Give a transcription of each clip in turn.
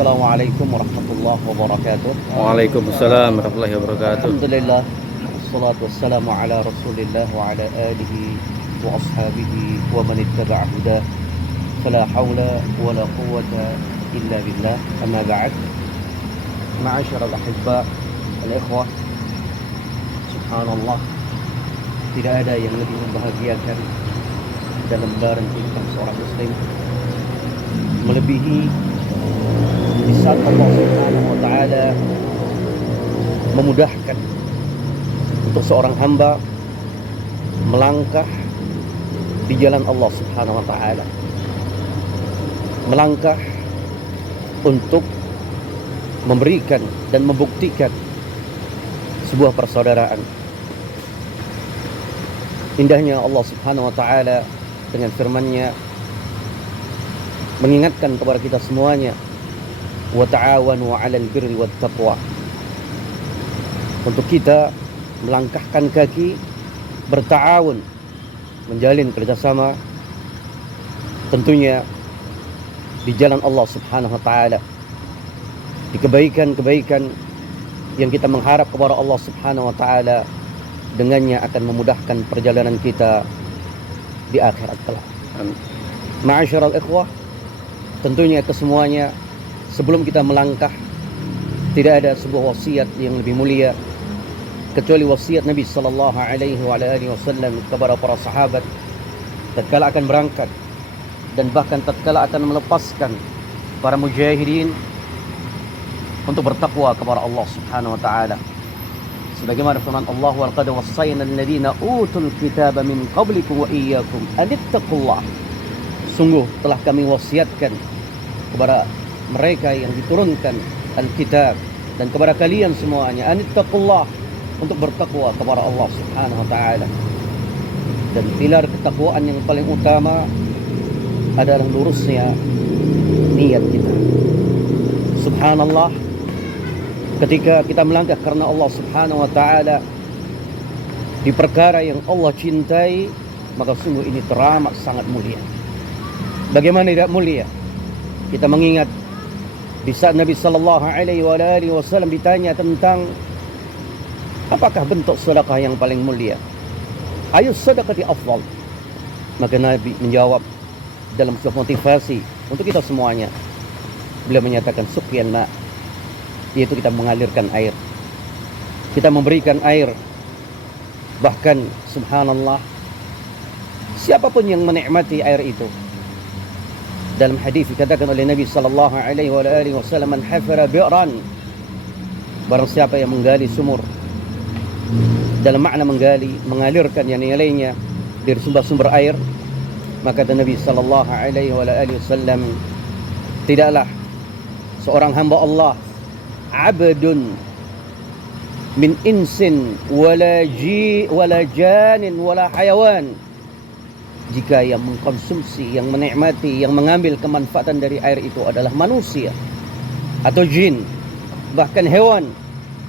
Assalamualaikum warahmatullahi wabarakatuh. Waalaikumsalam warahmatullahi wabarakatuh. Alhamdulillah, wassalatu wassalamu ala rasulillah wa ala alihi wa ashabihi wa man ittaba'a hudah. Fala hawla wa la quwwata illa billah. Amma ba'd. Ma'asyiral ahibba al-ikhwah. Subhanallah, tidak ada yang lebih membahagiakan dalam lembaran kehidupan seorang muslim melebihi di saat Allah Subhanahu wa taala memudahkan untuk seorang hamba melangkah di jalan Allah Subhanahu wa taala. Melangkah untuk memberikan dan membuktikan sebuah persaudaraan. Indahnya Allah Subhanahu wa taala dengan firman-Nya mengingatkan kepada kita semuanya, wa ta'awanu 'alal birri wat taqwa. Untuk kita melangkahkan kaki berta'awun, menjalin kerjasama tentunya di jalan Allah Subhanahu wa taala, di kebaikan-kebaikan yang kita mengharap kepada Allah Subhanahu wa taala, dengannya akan memudahkan perjalanan kita di akhirat kelak. Ma'asyiral ikhwah, tentunya kesemuanya sebelum kita melangkah, tidak ada sebuah wasiat yang lebih mulia kecuali wasiat Nabi sallallahu alaihi wasallam kepada para sahabat tatkala akan berangkat dan bahkan tatkala akan melepaskan para mujahidin untuk bertakwa kepada Allah Subhanahu wa taala. Sebagaimana firman Allah, wa laqad wassayna alladziina utul kitaba min qablikum wa iyyakum an ittaqullah. Sungguh telah kami wasiatkan kepada mereka yang diturunkan Alkitab dan kepada kalian semuanya, anittaqullah, untuk bertakwa kepada Allah Subhanahu wa taala. Dan pilar ketakwaan yang paling utama adalah lurusnya niat kita. Subhanallah, ketika kita melangkah karena Allah Subhanahu wa taala di perkara yang Allah cintai, maka sungguh ini teramat sangat mulia. Bagaimana tidak mulia? Kita mengingat di saat Nabi sallallahu alaihi wasallam ditanya tentang apakah bentuk sedekah yang paling mulia? Ayu sedekati afdal? Maka Nabi menjawab dalam sebuah motivasi untuk kita semuanya. Beliau menyatakan suqyan ma, yaitu kita mengalirkan air. Kita memberikan air. Bahkan subhanallah, siapapun yang menikmati air itu, dalam hadis dikatakan oleh Nabi sallallahu alaihi wasallam, man hafara bi'ran, barang siapa yang menggali sumur, dalam makna menggali, mengalirkan yang lainnya dari sumber-sumber air, maka kata Nabi sallallahu alaihi wasallam, tidaklah seorang hamba Allah abdun min insin wala janin wala hayawan, jika yang mengkonsumsi, yang menikmati, yang mengambil kemanfaatan dari air itu adalah manusia atau jin, bahkan hewan,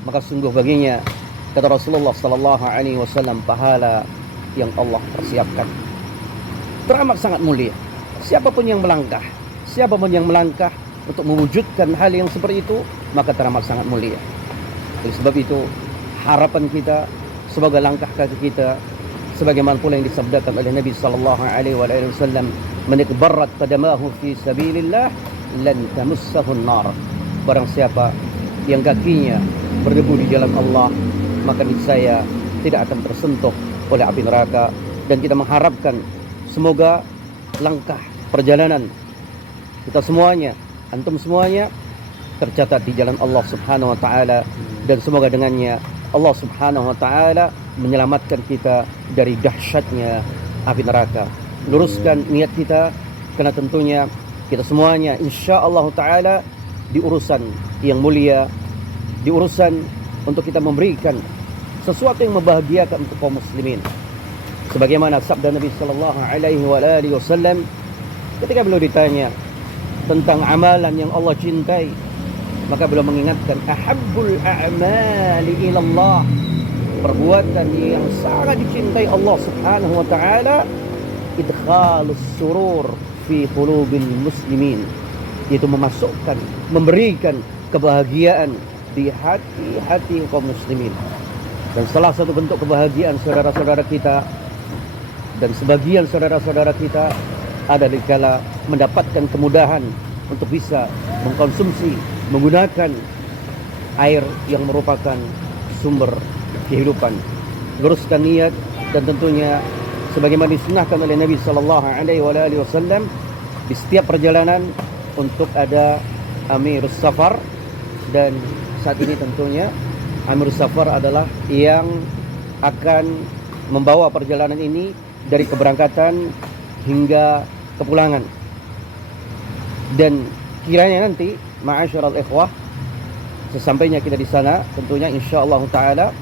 maka sungguh baginya, kata Rasulullah sallallahu alaihi wasallam, pahala yang Allah persiapkan teramat sangat mulia. Siapapun yang melangkah untuk mewujudkan hal yang seperti itu, maka teramat sangat mulia. Oleh sebab itu, harapan kita sebagai langkah kaki kita, sebagaimana pula yang disabdakan oleh Nabi sallallahu alaihi wasallam, man iqbarrat qadamahu fi sabilillah lan tamassahu an-nar. Barang siapa yang kakinya berdebu di jalan Allah, maka niscaya tidak akan tersentuh oleh api neraka. Dan kita mengharapkan semoga langkah perjalanan kita semuanya, antum semuanya, tercatat di jalan Allah Subhanahu wa taala, dan semoga dengannya Allah Subhanahu wa taala menyelamatkan kita dari dahsyatnya api neraka. Luruskan niat kita, karena tentunya kita semuanya insyaallah taala di urusan yang mulia, di urusan untuk kita memberikan sesuatu yang membahagiakan untuk kaum muslimin. Sebagaimana sabda Nabi sallallahu alaihi wasallam ketika beliau ditanya tentang amalan yang Allah cintai, maka beliau mengingatkan, ahabbul a'mali ilallah, perbuatan yang sangat dicintai Allah Subhanahu wa taala, idkhalus surur fi qulubil muslimin, yaitu memasukkan, memberikan kebahagiaan di hati-hati kaum muslimin. Dan salah satu bentuk kebahagiaan saudara-saudara kita dan sebagian saudara-saudara kita ada dikala mendapatkan kemudahan untuk bisa mengkonsumsi, menggunakan air yang merupakan sumber kehidupan. Luruskan niat, dan tentunya sebagaimana disunahkan oleh Nabi sallallahu alaihi wasallam di setiap perjalanan untuk ada amirus safar, dan saat ini tentunya amirus safar adalah yang akan membawa perjalanan ini dari keberangkatan hingga kepulangan. Dan kiranya nanti ma'asyiral ikhwah, sesampainya kita di sana, tentunya insyaallah taala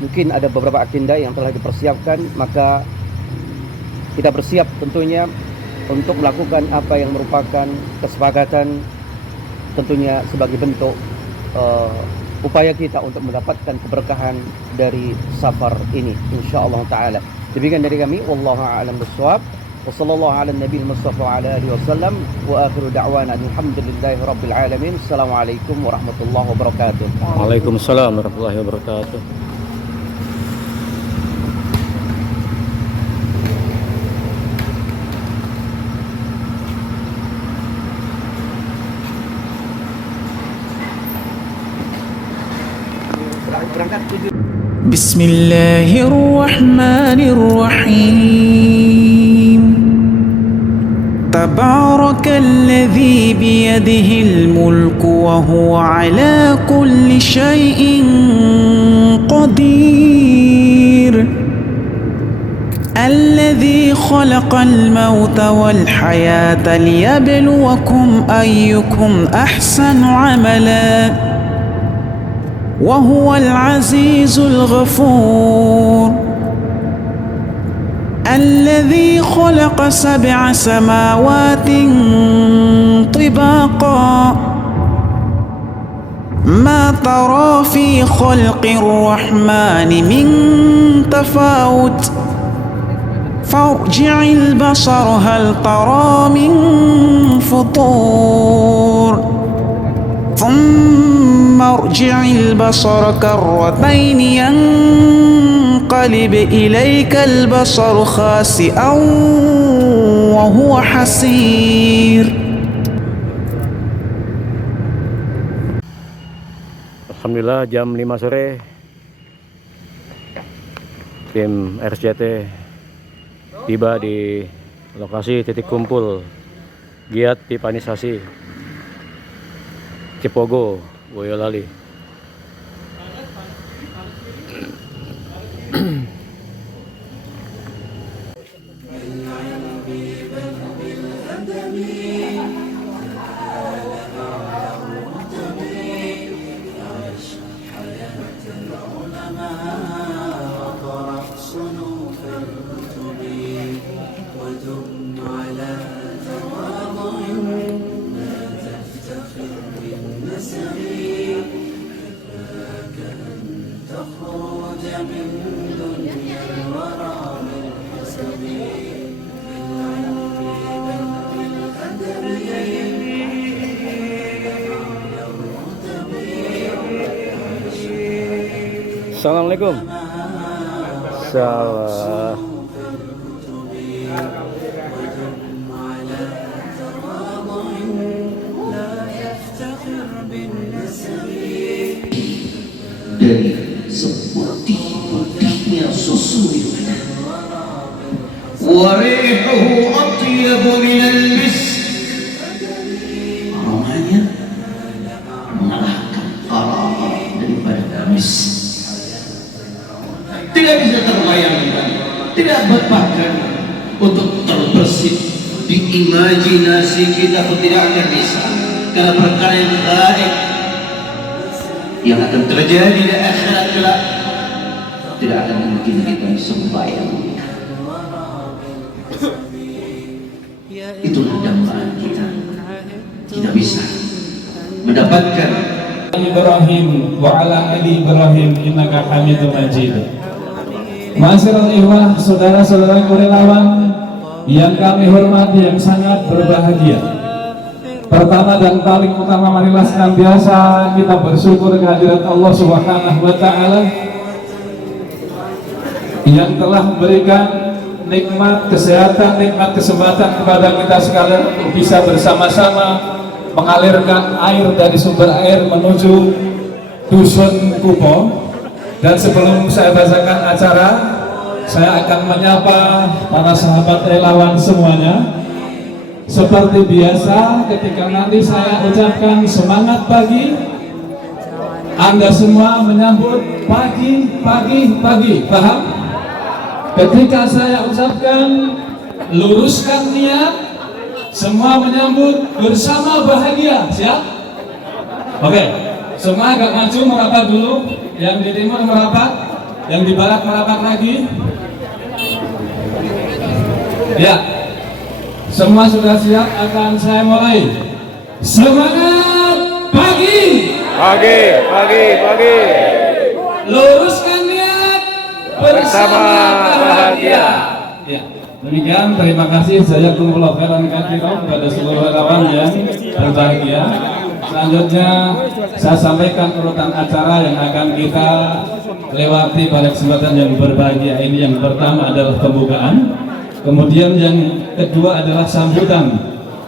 mungkin ada beberapa agenda yang telah dipersiapkan, maka kita bersiap tentunya untuk melakukan apa yang merupakan kesepakatan, tentunya sebagai bentuk upaya kita untuk mendapatkan keberkahan dari safar ini insyaallah taala. Demikian dari kami, wallahu a'lam bissawab. Wa sallallahu ala nabiyil mustafa wa ala alihi wasallam, wa akhiru da'wana alhamdulillahi rabbil alamin. Assalamualaikum warahmatullahi wabarakatuh. Waalaikumsalam warahmatullahi wabarakatuh. بسم الله الرحمن الرحيم تبارك الذي بيده الملك وهو على كل شيء قدير الذي خلق الموت والحياة ليبلوكم أيكم أحسن عملاً وهو العزيز الغفور الذي خلق 7 سماوات طباقا ما ترى في خلق الرحمن من تفاوت فارجع البصر هل ترى من فطور ثم ارجع البصر كرتين ينقلب إليك البصر خاسئا وهو حسير. Alhamdulillah jam 5 sore tim RSCT tiba di lokasi titik kumpul giat pipanisasi Cipogo, Boyolali. Assalamualaikum. Salam. Dari seperti pedihnya susu di mana warihuhu atyabu minal misk, aromanya mengalahkan aroma daripada misk. Tidak bisa terbayangkan, tidak bahkan untuk terbersih di imajinasi kita pun tidak akan bisa, karena perkara yang gaib yang akan terjadi di akhirat kelak tidak akan mungkin kita bisa membayangkan. Itulah dambaan kita, tidak bisa mendapatkan. Ibrahim wa ala ali Ibrahim innaka Hamidum Majid. Ma'asyiral ikhwah, saudara-saudara relawan yang kami hormati, yang sangat berbahagia, Pertama dan paling utama, marilah senantiasa kita bersyukur kehadirat Allah Subhanahu wa Ta'ala yang telah memberikan nikmat kesehatan, nikmat kesempatan kepada kita sekalian untuk bisa bersama-sama mengalirkan air dari sumber air menuju Dusun Kupo. Dan sebelum saya bacakan acara, saya akan menyapa para sahabat relawan semuanya. Seperti biasa, ketika nanti saya ucapkan semangat pagi, Anda semua menyambut pagi, pagi, pagi, paham? Ketika saya ucapkan luruskan niat, semua menyambut bersama bahagia, siap? Oke, semua agak maju merapat dulu. Yang di timur merapat, yang di barat merapat lagi. Ya, semua sudah siap, akan saya mulai. Semangat pagi. Pagi, pagi, pagi. Luruskan niat bersama bahagia. Ya, demikian, terima kasih. Saya kumpul khairan katsiran kepada seluruh relawan yang berbahagia. Selanjutnya saya sampaikan urutan acara yang akan kita lewati pada kesempatan yang berbahagia ini. Yang pertama adalah pembukaan, kemudian yang kedua adalah sambutan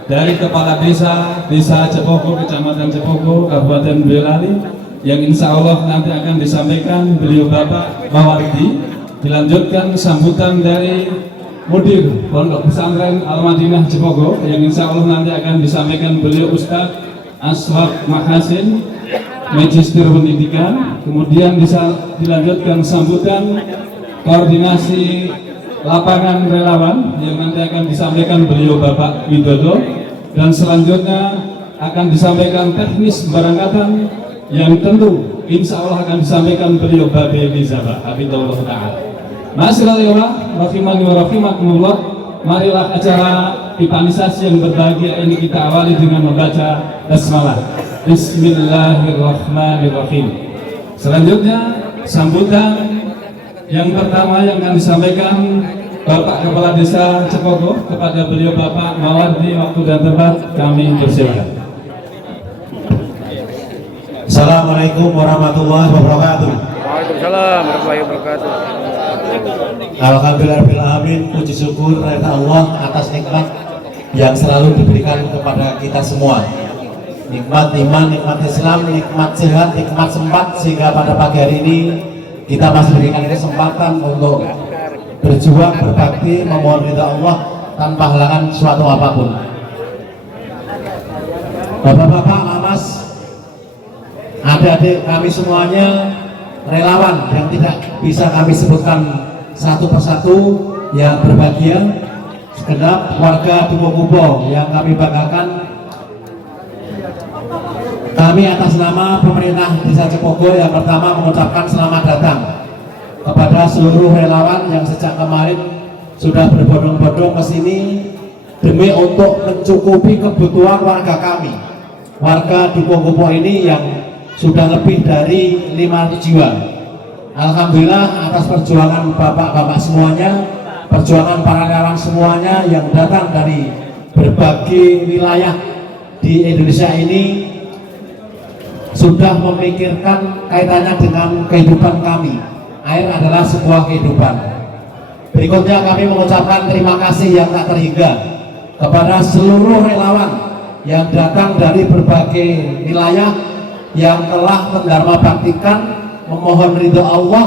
dari Kepala Desa Cepogo, Kecamatan Cepogo, Kabupaten Boyolali, yang insya Allah nanti akan disampaikan beliau Bapak Mawardi. Dilanjutkan sambutan dari Mudir Pondok Pesantren Al-Madinah Cepogo, yang insya Allah nanti akan disampaikan beliau Ustadz Aswad Mahasin, Magister Pendidikan. Kemudian bisa dilanjutkan sambutan koordinasi lapangan relawan yang nanti akan disampaikan beliau Bapak Widodo. Dan selanjutnya akan disampaikan teknis berangkatan yang tentu insya Allah akan disampaikan beliau Babe Lizaba Habibullah Ta'ala. Masyaallah, rahimani wa rahimakumullah. Marilah acara pipanisasi yang berbahagia ini kita awali dengan membaca basmalah. Bismillahirrahmanirrahim. Selanjutnya sambutan yang pertama yang akan disampaikan Bapak Kepala Desa Cepogo kepada beliau Bapak Mawardi. Waktu dan tempat kami persilakan. Assalamualaikum warahmatullahi wabarakatuh. Waalaikumsalam warahmatullahi wabarakatuh. Alhamdulillahirrahmanirrahim. Puji syukur kepada Allah atas nikmat yang selalu diberikan kepada kita semua. Nikmat iman, nikmat Islam, nikmat sehat, nikmat sempat, sehingga pada pagi hari ini kita masih diberikan kesempatan untuk berjuang, berbakti, memohon ridha Allah tanpa halangan suatu apapun. Bapak-bapak, Mas, adik-adik kami semuanya relawan yang tidak bisa kami sebutkan satu persatu yang berbahagia, segenap warga Dukuh Kupo yang kami banggakan. Kami atas nama pemerintah Desa Cepogo yang pertama mengucapkan selamat datang kepada seluruh relawan yang sejak kemarin sudah berbondong-bondong ke sini demi untuk mencukupi kebutuhan warga kami. Warga Dukuh Kupo ini yang sudah lebih dari 500 jiwa. Alhamdulillah atas perjuangan bapak-bapak semuanya, perjuangan para relawan semuanya yang datang dari berbagai wilayah di Indonesia ini sudah memikirkan kaitannya dengan kehidupan kami. Air adalah sebuah kehidupan. Berikutnya kami mengucapkan terima kasih yang tak terhingga kepada seluruh relawan yang datang dari berbagai wilayah yang telah mendharma baktikan, memohon ridho Allah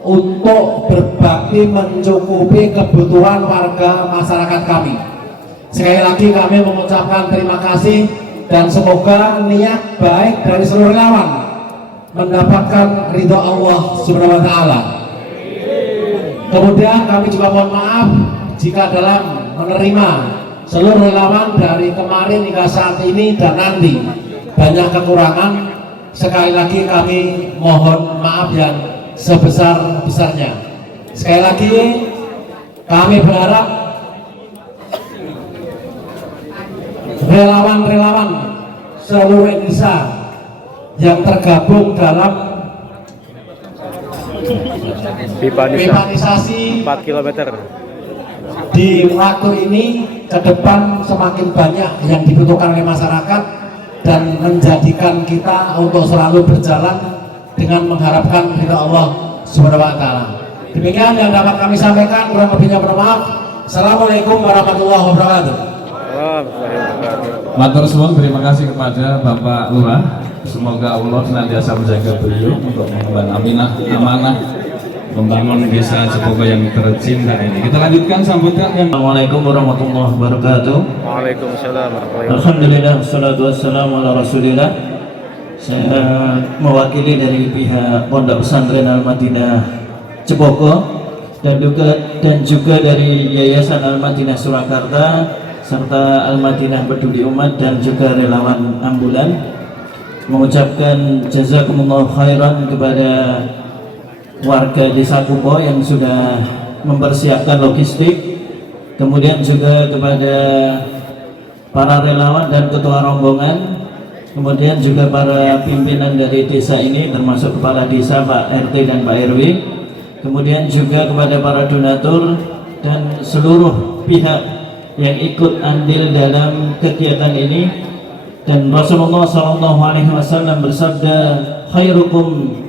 untuk berbakti mencukupi kebutuhan warga masyarakat kami. Sekali lagi kami mengucapkan terima kasih dan semoga niat baik dari seluruh relawan mendapatkan ridho Allah Subhanahu wa Ta'ala. Kemudian kami juga mohon maaf jika dalam menerima seluruh relawan dari kemarin hingga saat ini dan nanti banyak kekurangan. Sekali lagi kami mohon maaf yang sebesar-besarnya. Sekali lagi kami berharap relawan-relawan seluruh Indonesia yang tergabung dalam Pipanisasi pipanisasi 4 km. di waktu ini ke depan semakin banyak yang dibutuhkan oleh masyarakat dan menjadikan kita untuk selalu berjalan dengan mengharapkan ridha Allah Subhanahu wa taala. Demikian yang dapat kami sampaikan, kurang lebihnya mohon maaf. Assalamualaikum warahmatullahi wabarakatuh. Matur suwun, terima kasih kepada Bapak Lurah. Semoga Allah senantiasa menjaga beliau untuk mengemban amanah membangun desa Cepogo yang tercinta ini. Kita lanjutkan sambutan yang Assalamualaikum warahmatullahi wabarakatuh. Waalaikumsalam warahmatullahi wabarakatuh. Alhamdulillah, salatu wassalamu ala rasulillah. Saya mewakili dari pihak Pondok Pesantren Al-Madinah Cepogo dan juga dari Yayasan Al-Madinah Surakarta serta Al-Madinah Peduli Umat dan juga relawan ambulan mengucapkan jazakumullah khairan kepada warga Desa Kupo yang sudah mempersiapkan logistik, kemudian juga kepada para relawan dan ketua rombongan, kemudian juga para pimpinan dari desa ini termasuk kepala desa, Pak RT dan Pak RW, kemudian juga kepada para donatur dan seluruh pihak yang ikut andil dalam kegiatan ini. Dan Rasulullah SAW bersabda, khairukum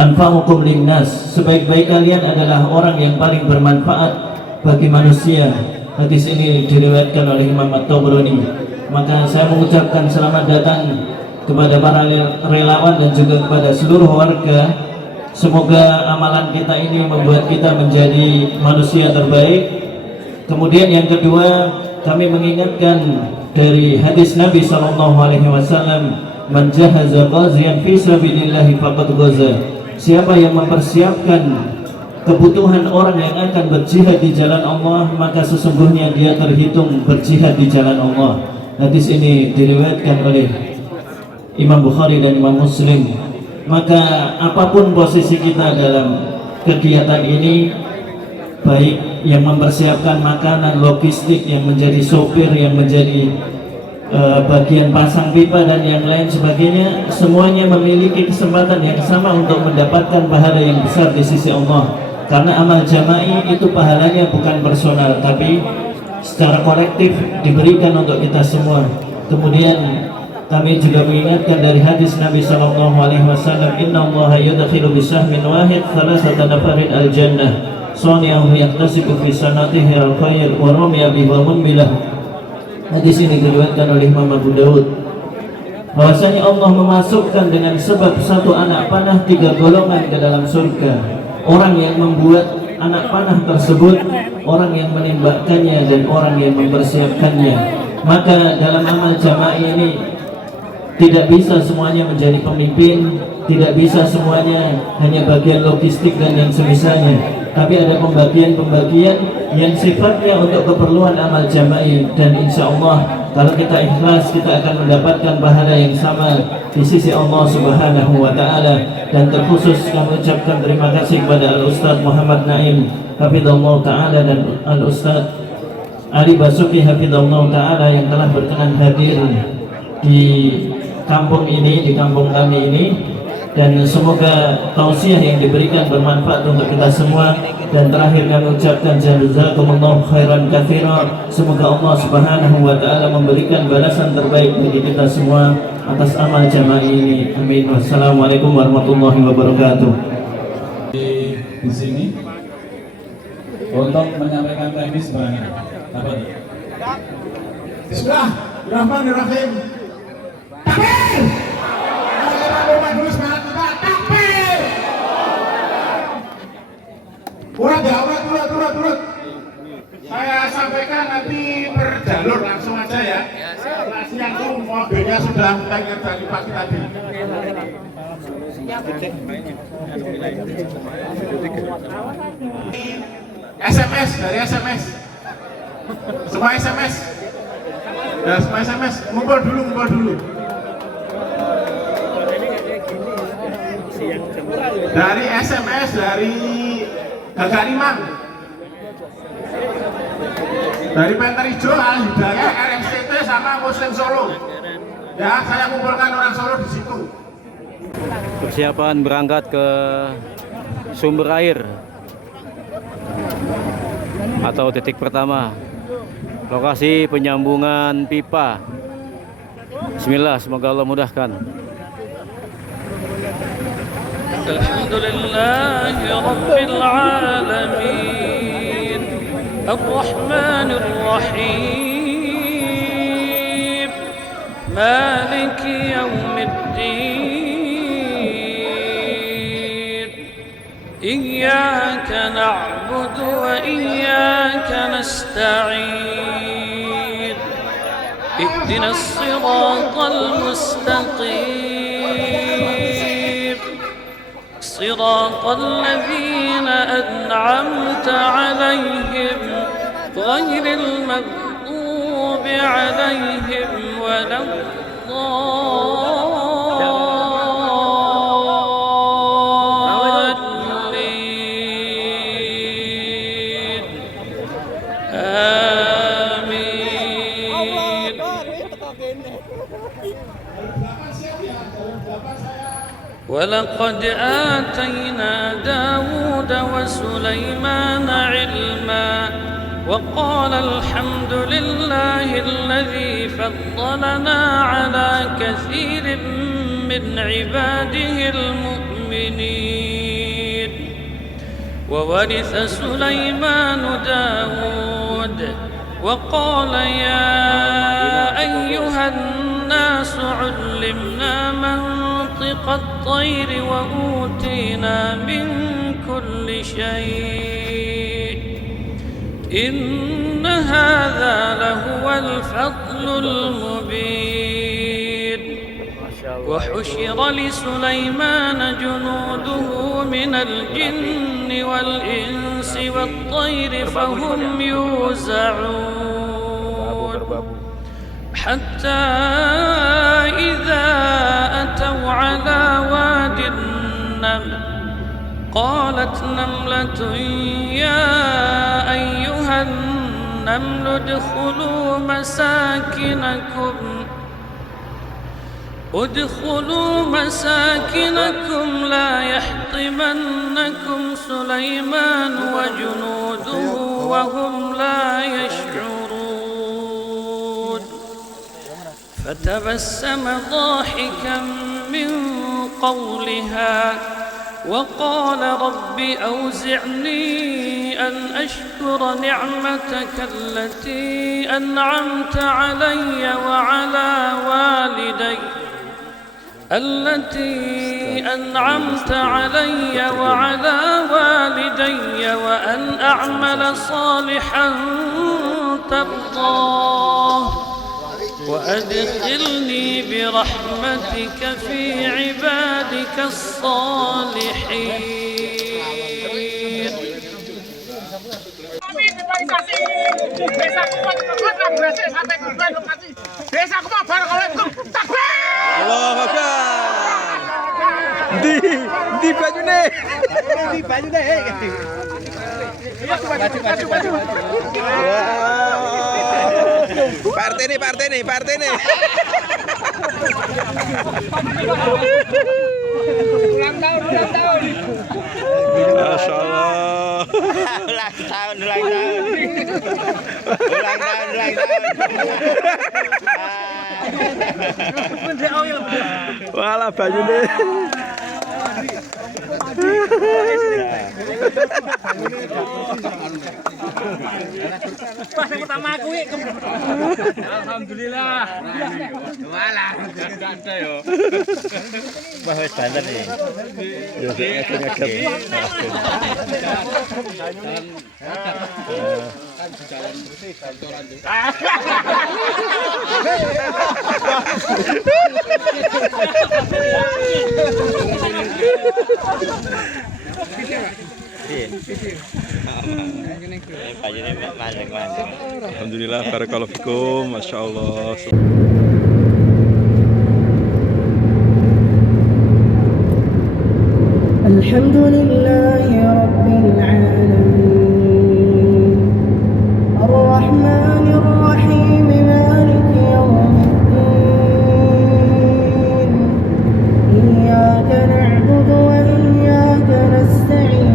anfa'ukum linnas, sebaik-baik kalian adalah orang yang paling bermanfaat bagi manusia. Hadis ini diriwayatkan oleh Imam At-Tabrani. Maka saya mengucapkan selamat datang kepada para relawan dan juga kepada seluruh warga. Semoga amalan kita ini membuat kita menjadi manusia terbaik. Kemudian yang kedua, kami mengingatkan dari hadis Nabi SAW, man jahaza ghaziyan fi sabilillah faqad ghaza. Siapa yang mempersiapkan kebutuhan orang yang akan berjihad di jalan Allah, maka sesungguhnya dia terhitung berjihad di jalan Allah. Hadis ini diriwayatkan oleh Imam Bukhari dan Imam Muslim. Maka apapun posisi kita dalam kegiatan ini, baik yang mempersiapkan makanan, logistik, yang menjadi sopir, yang menjadi bagian pasang pipa dan yang lain sebagainya, semuanya memiliki kesempatan yang sama untuk mendapatkan pahala yang besar di sisi Allah. Karena amal jama'i itu pahalanya bukan personal, tapi secara kolektif diberikan untuk kita semua. Kemudian kami juga mengingatkan dari hadis Nabi SAW, Inna allaha yudakhilu bisahmin wahid thalathata nafarin al-jannah Soni'ahu yaktasibu fi sanatihi al-khair wa rumiya bihi wa munmilah. Hadis ini diriwayatkan oleh Imam Abu Daud, bahwasanya Allah memasukkan dengan sebab satu anak panah 3 golongan ke dalam surga. Orang yang membuat anak panah tersebut, orang yang menembakkannya, dan orang yang mempersiapkannya. Maka dalam amal jamaah ini tidak bisa semuanya menjadi pemimpin, tidak bisa semuanya hanya bagian logistik dan yang semisalnya, tapi ada pembagian-pembagian yang sifatnya untuk keperluan amal jama'i. Dan insya Allah kalau kita ikhlas, kita akan mendapatkan pahala yang sama di sisi Allah Subhanahu wa Ta'ala. Dan terkhusus kami ucapkan terima kasih kepada Al-Ustaz Muhammad Naim hafizallahu ta'ala dan Al-Ustaz Ali Basuki hafizallahu ta'ala yang telah berkenan hadir di kampung ini, di kampung kami ini. Dan semoga tausiah yang diberikan bermanfaat untuk kita semua. Dan terakhir kami ucapkan jazakumullahu khairan katsira. Semoga Allah Subhanahu wa Ta'ala memberikan balasan terbaik bagi kita semua atas amal jamaah ini. Amin. Wassalamualaikum warahmatullahi wabarakatuh. di sini untuk menyampaikan teknis barangnya. Apa itu? Bismillahirrahmanirrahim. Takbir! Turut. Saya sampaikan nanti berjalur langsung aja ya. Siang itu mobilnya sudah tanggir dari pagi tadi. SMS dari SMS. Semua SMS. Ya, semua SMS. Ngumpul dulu. Dari SMS dari Gagariman, dari Penter Ijo, Al Hidayah, RSCT sama Muslim Solo. Ya, saya kumpulkan orang Solo di situ. Persiapan berangkat ke sumber air. atau titik pertama lokasi penyambungan pipa. Bismillah, semoga Allah mudahkan. Alhamdulillahi Rabbil Alamin Ar-Rahmanir Rahim Maliki Yawmiddin Iyyaka na'budu wa iyyaka nasta'in Ihdinas siratal mustaqim صراط الذين أنعمت عليهم غير المغضوب عليهم ولا الضالين آمين. ولقد آتينا داود وسليمان علما وقال الحمد لله الذي فضلنا على كثير من عباده المؤمنين وورث سليمان داود وقال يا أيها الناس علمنا منطق الطير وأوتينا من كل شيء إن هذا لهو الفضل المبين وحشر لسليمان جنوده من الجن والإنس والطير فهم يوزعون حتى إذا أتوا على واد النمل قالت نملة يا أيها النمل ادخلوا مساكنكم لا يحطمنكم سليمان وجنوده وهم لا يشعرون فتبسم ضاحكا من قولها وقال رب أوزعني أن أشكر نعمتك التي أنعمت علي وعلى والدي وأن أعمل صالحا ترضاه وأدخلني برحمتك في عبادك الصالحين. Allah Akbar. Di baju deh. Partai nih. Ulang tahun. Masya Allah. Ulang tahun. Walah baju deh. Pas yang pertama aku alhamdulillah. Walah. Ada yo. Bahwa standar nih. Alhamdulillah, barakallahu fikum, masya Allah. Alhamdulillahi Rabbil Alamin Ar-Rahmanir Rahim Maliki Yawmiddin Iyyaka na'budu wa iyyaka nasta'in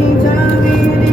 كتاب